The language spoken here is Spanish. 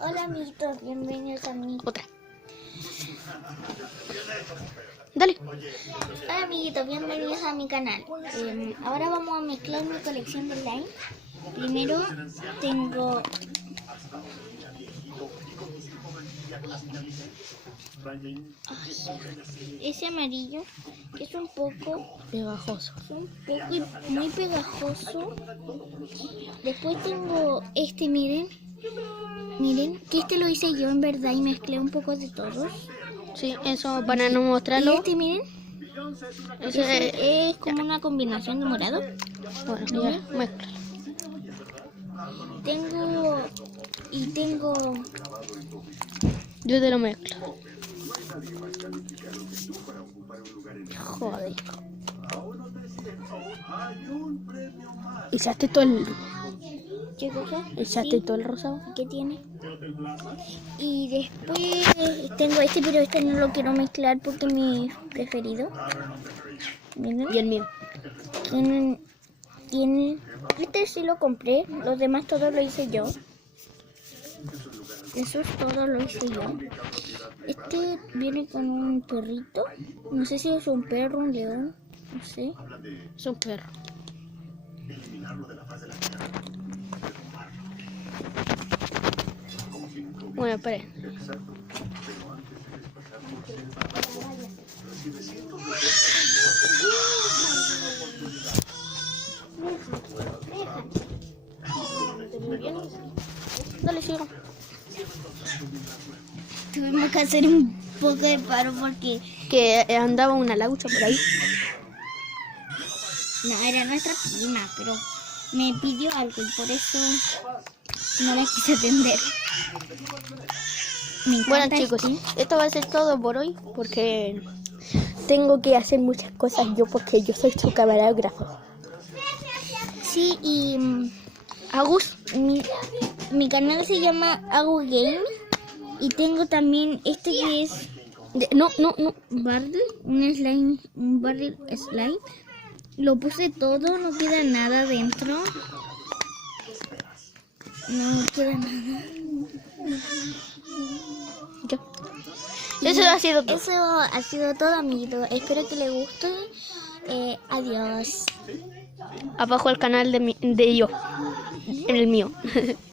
Hola amiguitos, bienvenidos a mi... Otra. Dale. Hola amiguitos, bienvenidos a mi canal. Ahora vamos a mezclar mi colección de slime. Primero tengo... ese amarillo, que es un poco Pegajoso. muy pegajoso. Después tengo este, miren, que este lo hice yo en verdad y mezclé un poco de todos. Sí, eso para no Y mostrarlo. este, miren, Ese es como una combinación de morado. bueno, ya mezcla. Tengo Yo te lo mezclo. Joder. ¿Echaste todo el, ¿qué cosa? echaste Sí. todo el rosado? ¿Qué tiene? Y después tengo este, pero este no lo quiero mezclar porque es mi preferido. Miren. Y el mío. Este sí lo compré, los demás todos lo hice yo. Esos todos lo hice yo. Este viene con un perrito, no sé si es un perro, un león, no sé. Es un perro. Bueno, espera. Dale, sigo. Tuvimos que hacer un poco de paro porque Que andaba una laucha por ahí. no era nuestra prima, pero me pidió algo y por eso no la quise atender. Me encanta Bueno chicos, esto va a ser todo por hoy porque tengo que hacer muchas cosas yo porque yo soy su camarógrafo. Sí, y Agus, mi canal se llama Agus Game y tengo también este que es no. un barrel slime. Lo puse todo, no queda nada dentro. No queda nada. Ya. Eso ha sido todo. Eso ha sido todo, amiguitos. Espero que les guste. Adiós. Abajo el canal de yo, en el mío.